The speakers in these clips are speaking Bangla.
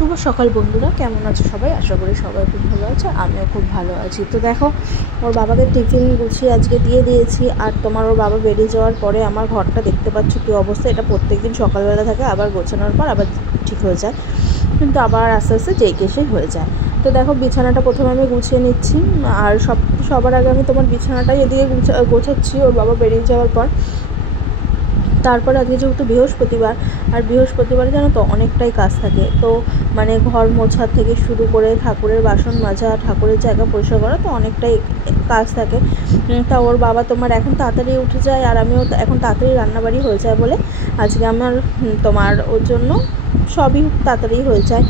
শুভ সকাল বন্ধুরা, কেমন আছো সবাই? আশা করি সবাই খুব ভালো আছে, আমিও খুব ভালো আছি। তো দেখো, ওর বাবাকে টিফিন গুছিয়ে আজকে দিয়ে দিয়েছি। আর তোমার ওর বাবা বেরিয়ে যাওয়ার পরে আমার ঘরটা দেখতে পাচ্ছ কী অবস্থা। এটা প্রত্যেকদিন সকালবেলা থাকে, আবার গোছানোর পর আবার ঠিক হয়ে যায়, কিন্তু আবার আস্তে আস্তে যেই কেসেই হয়ে যায়। তো দেখো, বিছানাটা প্রথমে আমি গুছিয়ে নিচ্ছি। আর সবার আগে আমি তোমার বিছানাটাই এদিকে গোছাচ্ছি ওর বাবা বেরিয়ে যাওয়ার পর। তারপরে আজকে যেহেতু বৃহস্পতিবার, আর বৃহস্পতিবারে জানো তো অনেকটাই কাজ থাকে। তো মানে ঘর মোছা থেকে শুরু করে ঠাকুরের বাসন মাজা, ঠাকুরের জায়গা পরিষ্কার করা, তো অনেকটাই কাজ থাকে। তা ওর বাবা তোমার এখন তাড়াতাড়ি উঠে যায়, আর আমিও এখন তাড়াতাড়ি রান্নাবাড়ি হয়ে যায় বলে আজকে আমার তোমার ওর জন্য সবই তাড়াতাড়ি হয়ে যায়।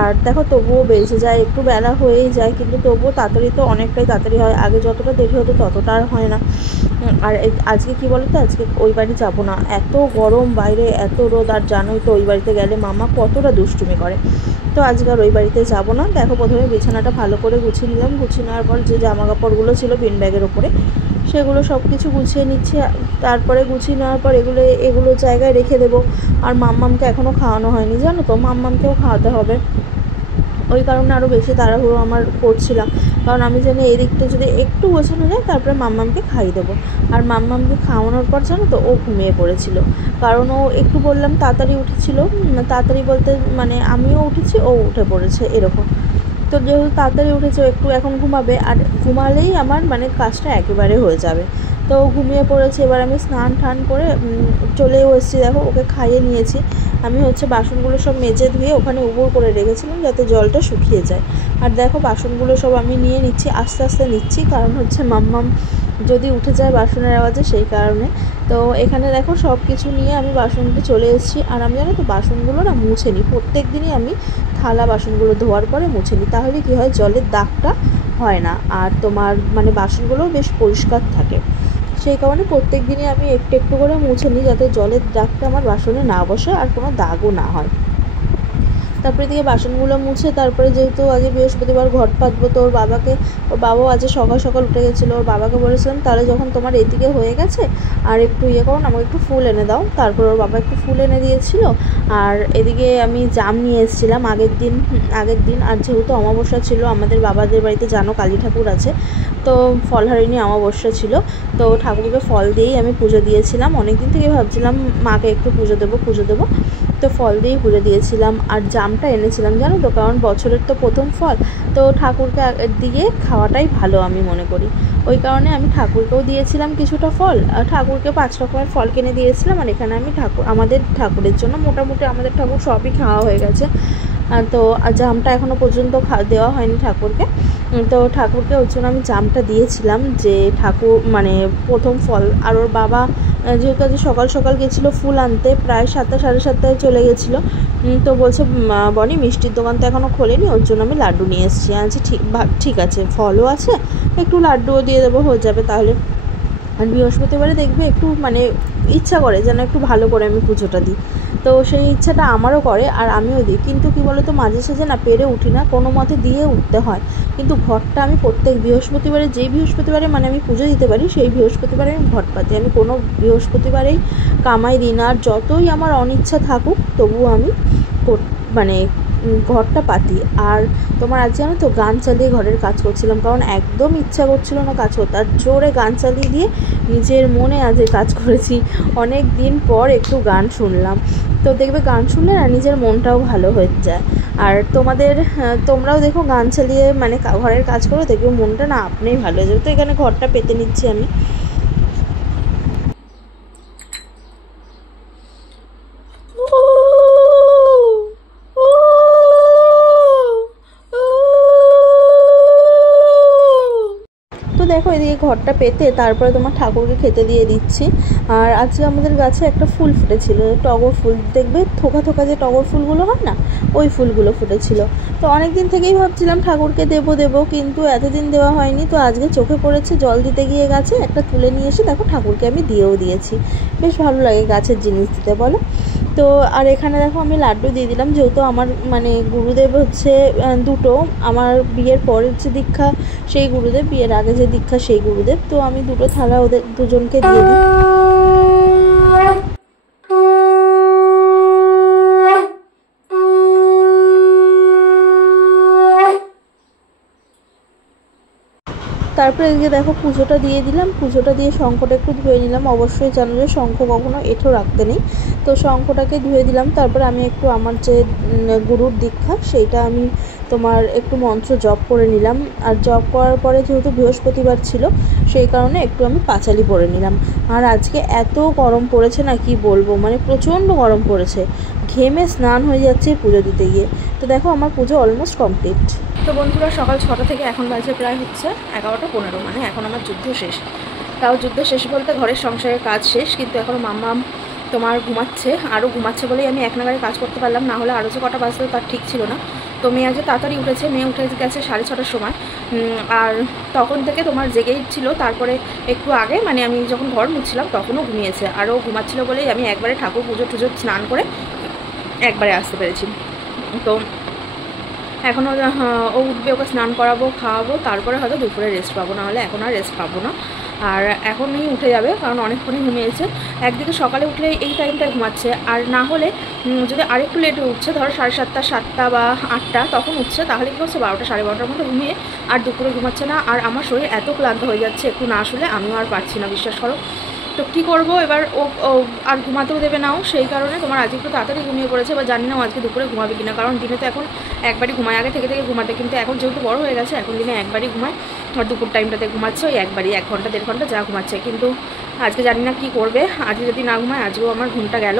আর দেখো, তবুও বেঁচে যায়, একটু বেলা হয়েই যায়, কিন্তু তবুও তাড়াতাড়ি তো অনেকটাই তাড়াতাড়ি হয়। আগে যতটা দেরি হতো ততটা আর হয় না। আর আজকে কী বলো তো, আজকে ওই বাড়ি যাবো না, এত গরম বাইরে, এত রোদ। আর জানোই তো ওই বাড়িতে গেলে মামা কতটা দুষ্টুমি করে। তো আজকে আর ওই বাড়িতে যাবো না। দেখো, প্রথমে বিছানাটা ভালো করে গুছিয়ে নিলাম। গুছিয়ে নেওয়ার পর যে জামা কাপড়গুলো ছিল বিন ব্যাগের ওপরে, সেগুলো সব কিছু গুছিয়ে নিচ্ছি। তারপরে গুছিয়ে নেওয়ার পর এগুলো জায়গায় রেখে দেবো। আর মাম্মামকে এখনও খাওয়ানো হয়নি, জানো তো, মাম্মামকেও খাওয়াতে হবে। ওই কারণে আরও বেশি তাড়াহুড়ো আমার করছিলাম, কারণ আমি জানি এই দিকটা যদি একটু গোছানো যায় তারপরে মাম্মামকে খাইয়ে দেবো। আর মাম্মামকে খাওয়ানোর পর জানো তো ও ঘুমিয়ে পড়েছিল, কারণ ও একটু বললাম তাড়াতাড়ি উঠেছিল। তাড়াতাড়ি বলতে মানে আমিও উঠেছি, ও উঠে পড়েছে এরকম। তো যেহেতু তাড়াতাড়ি উঠেছে, একটু এখন ঘুমাবে, আর ঘুমালেই আমার মানে কাজটা একেবারে হয়ে যাবে। তো ঘুমিয়ে পড়েছে। এবার আমি স্নান টান করে চলেও এসেছি। দেখো, ওকে খাইয়ে নিয়েছি। আমি বাসনগুলো সব মেজে ধুয়ে ওখানে উবুর করে রেখেছিলাম যাতে জলটা শুকিয়ে যায়। আর দেখো, বাসনগুলো সব আমি নিয়ে নিচ্ছি, আস্তে আস্তে নিচ্ছি, কারণ মাম্মাম যদি উঠে যায় বাসনের আওয়াজে, সেই কারণে। তো এখানে দেখো, সব কিছু নিয়ে আমি বাসনটা চলে এসেছি। আর আমি জানো তো বাসনগুলো না মুছে নিই, প্রত্যেক দিনই আমি থালা বাসনগুলো ধোয়ার পরে মুছে নিই, তাহলে কী হয়, জলের দাগটা হয় না, আর তোমার মানে বাসনগুলোও বেশ পরিষ্কার থাকে। সেই কারণে প্রত্যেক দিনই আমি একটু একটু করে মুছে নিই, যাতে জলের দাগটা আমার বাসনে না বসে আর কোনো দাগও না হয়। তারপরে দিকে বাসনগুলো মুছে, তারপরে যেহেতু আজকে বৃহস্পতিবার ঘর পাতবো, তো ওর বাবাও আজকে সকাল সকাল উঠে গেছিলো। ওর বাবাকে বলেছিলাম, তাহলে যখন তোমার এদিকে হয়ে গেছে আর একটু করো না, আমাকে একটু ফুল এনে দাও। তারপর ওর বাবা একটু ফুল এনে দিয়েছিল। আর এদিকে আমি জাম নিয়ে এসেছিলাম আগের দিন। আর যেহেতু অমাবস্যা ছিল, আমাদের বাবাদের বাড়িতে জানো কালী ঠাকুর আছে, তো ফলহারিণী অমাবস্যা ছিল। তো ঠাকুরকে ফল দিয়েই আমি পুজো দিয়েছিলাম। অনেক দিন থেকে ভাবছিলাম মাকে একটু পুজো দেবো, তো ফল দিয়েই পুজো দিয়েছিলাম। আর জামটা এনেছিলাম জানো তো, কারণ বছরের তো প্রথম ফল, তো ঠাকুরকে দিয়ে খাওয়াটাই ভালো আমি মনে করি। ওই কারণে আমি ঠাকুরকেও দিয়েছিলাম কিছুটা ফল, আর ঠাকুরকে 5 রকমের ফল কিনে দিয়েছিলাম। আর এখানে আমি আমাদের ঠাকুরের জন্য মোটামুটি আমাদের ঠাকুর সবই খাওয়া হয়ে গেছে। তো জামটা এখনও পর্যন্ত দেওয়া হয়নি ঠাকুরকে। তো ঠাকুরকে ওর জন্য আমি জামটা দিয়েছিলাম, যে ঠাকুর মানে প্রথম ফল। আর ওর বাবা যেহেতু আজ সকাল সকাল গেছিলো ফুল আনতে, প্রায় 7টা সাড়ে 7টায় চলে গেছিলো। তো বলছে, বনি মিষ্টির দোকান তো এখনও খোলেনি, ওর জন্য আমি লাড্ডু নিয়ে এসেছি। আনছি, ঠিক আছে, ফলও আছে, একটু লাড্ডুও দিয়ে দেবো, হয়ে যাবে তাহলে। আর বৃহস্পতিবারে দেখবে একটু মানে ইচ্ছা করে যেন একটু ভালো করে আমি পুজোটা দিই, তো সেই ইচ্ছাটা আমারও করে, আর আমিও দিই। কিন্তু কী বলো তো, মাঝে সাঝে না পেরে উঠি না, কোনো মতে দিয়ে উঠতে হয়। কিন্তু ঘরটা আমি প্রত্যেক বৃহস্পতিবারে, যেই বৃহস্পতিবারে মানে আমি পুজো দিতে পারি, সেই বৃহস্পতিবারে আমি ঘট পাতি। আমি কোনো বৃহস্পতিবারেই কামাই দিই না। আর যতই আমার অনিচ্ছা থাকুক, তবুও আমি মানে ঘরটা পাতি। আর তোমার আজ জানো তো, গান চালিয়ে ঘরের কাজ করছিলাম, কারণ একদম ইচ্ছা করছিল না কাজ করতে। আর জোরে গান চালিয়ে দিয়ে নিজের মনে আজ কাজ করেছি। অনেক দিন পর একটু গান শুনলাম, তো দেখবে গান শুনলে না নিজের মনটাও ভালো হয়ে যায়। আর তোমরাও দেখো, গান চালিয়ে মানে ঘরের কাজ করো, দেখবে মনটা না আপনিই ভালো হয়ে যাবে। তো এখানে ঘরটা পেতে নিচ্ছি আমি। দেখো, এদিকে ঘরটা পেতে তারপরে তোমার ঠাকুরকে খেতে দিয়ে দিচ্ছি। আর আজকে আমাদের গাছে একটা ফুল ফুটেছিল, টগর ফুল, দেখবে থোকা থোকা যে টগর ফুলগুলো হয় না, ওই ফুলগুলো ফুটেছিল। তো অনেক দিন থেকেই ভাবছিলাম ঠাকুরকে দেবো, কিন্তু এতদিন দেওয়া হয়নি। তো আজকে চোখে পড়েছে, জল দিতে গিয়ে গাছে একটা তুলে নিয়ে এসে দেখো ঠাকুরকে আমি দিয়েও দিয়েছি। বেশ ভালো লাগে গাছের জিনিস দিতে, বলো। তো আর এখানে দেখো, আমি লাড্ডু দিয়ে দিলাম, যেহেতু আমার মানে গুরুদেব হচ্ছে দুটো। আমার বিয়ের পরের যে দীক্ষা সেই গুরুদেব, বিয়ের আগে যে দীক্ষা সেই গুরুদেব। তো আমি দুটো থালা ওদের দুজনকে দিয়ে দিই। তারপরে এই যে দেখো পুজোটা দিয়ে দিলাম, পুজোটা দিয়ে শঙ্খটা একটু ধুয়ে নিলাম। অবশ্যই জানো যে শঙ্খ কখনো এঁঠো রাখতে নেই, তো শঙ্খটাকে ধুয়ে দিলাম। তারপরে আমি একটু আমার যে গুরুর দীক্ষা সেইটা আমি তোমার একটু মন্ত্র জপ করে নিলাম। আর জপ করার পরে যেহেতু বৃহস্পতিবার ছিল সেই কারণে একটু আমি পাঁচালি পরে নিলাম। আর আজকে এত গরম পড়েছে না কি বলবো, মানে প্রচণ্ড গরম পড়েছে, ঘেমে স্নান হয়ে যাচ্ছে পুজো দিতে গিয়ে। তো দেখো আমার পুজো অলমোস্ট কমপ্লিট। তো বন্ধুরা সকাল 6টা থেকে এখন বাজে প্রায় হচ্ছে 11টা 15, মানে এখন আমার যুদ্ধ শেষ। তাও যুদ্ধ শেষ বলতে ঘরের সংসারের কাজ শেষ, কিন্তু এখনও মাম্মাম তোমার ঘুমাচ্ছে, আরও ঘুমাচ্ছে বলেই আমি এক নাগাড়ে কাজ করতে পারলাম, না হলে আরও যে কটা বাজতো তার ঠিক ছিল না। তো মেয়ে আজকে তাড়াতাড়ি উঠেছে, মেয়ে উঠে গেছে 6:30টার সময়, আর তখন থেকে তোমার জেগেই ছিল। তারপরে একটু আগে মানে আমি যখন ঘর মুছছিলাম তখনও ঘুমিয়েছে, আরও ঘুমাচ্ছিল বলেই আমি একবারে ঠাকুর পুজো টুজো স্নান করে একবারে আসতে পেরেছি। তো এখনও ও উঠবে, ওকে স্নান করাবো, খাওয়াবো, তারপরে হয়তো দুপুরে রেস্ট পাবো, নাহলে এখন আর রেস্ট পাবো না। আর এখনই উঠে যাবে, কারণ অনেকক্ষণই ঘুমিয়েছে। একদিকে সকালে উঠলে এই টাইমটায় ঘুমাচ্ছে, আর না হলে যদি আরেকটু লেটে উঠছে, ধরো 7:30, 7টা বা 8টা তখন উঠছে, তাহলে কী হচ্ছে 12টা 12:30টার মধ্যে ঘুমিয়ে আর দুপুরে ঘুমাচ্ছে না। আর আমার শরীর এত ক্লান্ত হয়ে যাচ্ছে, একটু না শুলে আমিও আর পারছি না, বিশ্বাস করো। তো কী করবো এবার, ও আর ঘুমাতেও দেবে নাও, সেই কারণে তোমার আজকে একটু তাড়াতাড়ি ঘুমিয়ে পড়েছে। এবার জানি না আজকে দুপুরে ঘুমাবে কিনা, কারণ দিনে তো এখন একবারই ঘুমায়, আগে থেকে ঘুমাতে, কিন্তু এখন যেহেতু বড় হয়ে গেছে এখন দিনে একবারই ঘুমায়। আর দুপুর টাইমটাতে ঘুমাচ্ছে ওই একবারই, 1 ঘন্টা 1.5 ঘন্টা যা ঘুমাচ্ছে। কিন্তু আজকে জানি না কী করবে, আজকে যদি না ঘুমায় আজকেও আমার ঘুমটা গেল।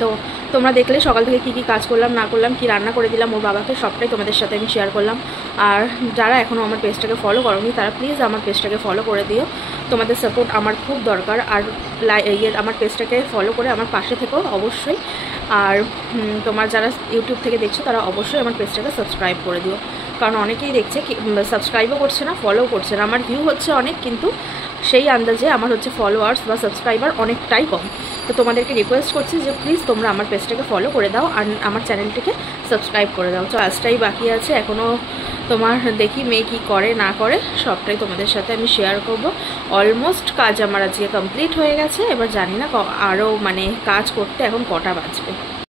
তো তোমরা দেখলে সকাল থেকে কী কাজ করলাম না করলাম, কি রান্না করে দিলাম ওর বাবাকে, সবটাই তোমাদের সাথে আমি শেয়ার করলাম। আর যারা এখনও আমার পেজটাকে ফলো করোনি তারা প্লিজ আমার পেজটাকে ফলো করে দিও, তোমাদের সাপোর্ট আমার খুব দরকার। আর আমার পেজটাকে ফলো করে আমার পাশে থেকেও অবশ্যই। আর তোমার যারা ইউটিউব থেকে দেখছো তারা অবশ্যই আমার পেজটাকে সাবস্ক্রাইব করে দিও, কারণ অনেকেই দেখছে সাবস্ক্রাইবও করছে না, ফলোও করছে না। আমার ভিউ হচ্ছে অনেক, কিন্তু সেই আন্দাজে আমার হচ্ছে ফলোয়ার্স বা সাবস্ক্রাইবার অনেকটাই কম। তো তোমাদেরকে রিকোয়েস্ট করছি যে প্লিজ তোমরা আমার পেজটাকে ফলো করে দাও আর আমার চ্যানেলটিকে সাবস্ক্রাইব করে দাও। তো আজটাই বাকি আছে, এখনও তোমার দেখি মেয়ে কী করে না করে, সবটাই তোমাদের সাথে আমি শেয়ার করব। অলমোস্ট কাজ আমার আজকে কমপ্লিট হয়ে গেছে, এবার জানি না আরও মানে কাজ করতে এখন কটা বাজবে।